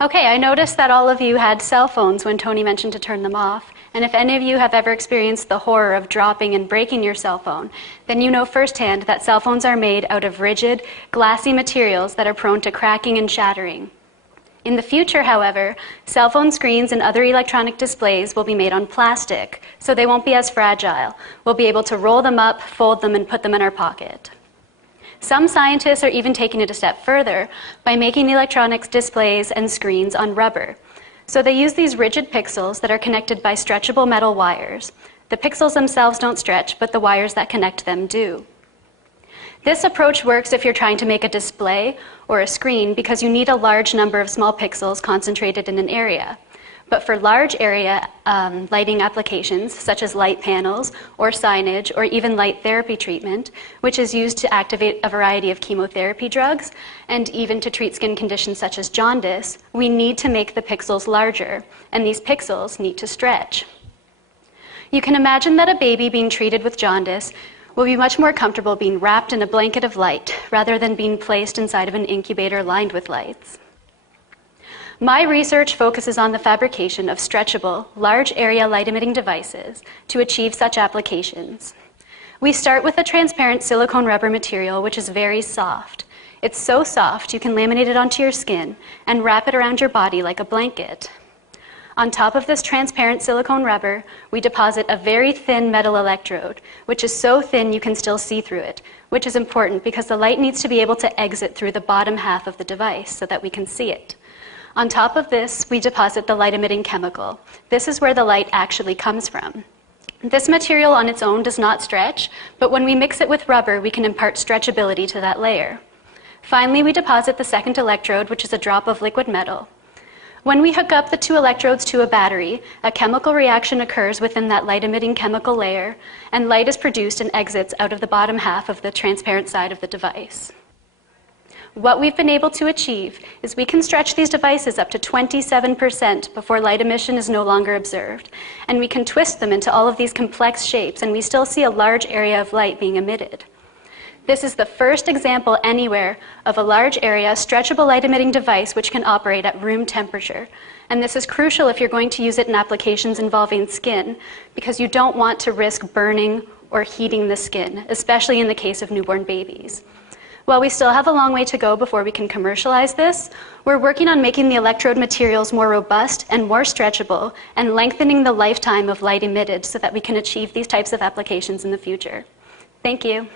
Okay, I noticed that all of you had cell phones when Tony mentioned to turn them off. And if any of you have ever experienced the horror of dropping and breaking your cell phone, then you know firsthand that cell phones are made out of rigid, glassy materials that are prone to cracking and shattering. In the future, however, cell phone screens and other electronic displays will be made on plastic, so they won't be as fragile. We'll be able to roll them up, fold them, and put them in our pocket. Some scientists are even taking it a step further by making electronics displays and screens on rubber. So they use these rigid pixels that are connected by stretchable metal wires. The pixels themselves don't stretch, but the wires that connect them do. This approach works if you're trying to make a display or a screen because you need a large number of small pixels concentrated in an area. But for large area lighting applications, such as light panels or signage or even light therapy treatment, which is used to activate a variety of chemotherapy drugs and even to treat skin conditions such as jaundice, we need to make the pixels larger, and these pixels need to stretch. You can imagine that a baby being treated with jaundice will be much more comfortable being wrapped in a blanket of light rather than being placed inside of an incubator lined with lights. My research focuses on the fabrication of stretchable, large-area light-emitting devices to achieve such applications. We start with a transparent silicone rubber material, which is very soft. It's so soft you can laminate it onto your skin and wrap it around your body like a blanket. On top of this transparent silicone rubber, we deposit a very thin metal electrode, which is so thin you can still see through it, which is important because the light needs to be able to exit through the bottom half of the device so that we can see it. On top of this, we deposit the light-emitting chemical. This is where the light actually comes from. This material on its own does not stretch, but when we mix it with rubber, we can impart stretchability to that layer. Finally, we deposit the second electrode, which is a drop of liquid metal. When we hook up the two electrodes to a battery, a chemical reaction occurs within that light-emitting chemical layer, and light is produced and exits out of the bottom half of the transparent side of the device. What we've been able to achieve is we can stretch these devices up to 27% before light emission is no longer observed, and we can twist them into all of these complex shapes, and we still see a large area of light being emitted. This is the first example anywhere of a large area, stretchable light-emitting device which can operate at room temperature. And this is crucial if you're going to use it in applications involving skin, because you don't want to risk burning or heating the skin, especially in the case of newborn babies. While we still have a long way to go before we can commercialize this, we're working on making the electrode materials more robust and more stretchable, and lengthening the lifetime of light emitted so that we can achieve these types of applications in the future. Thank you.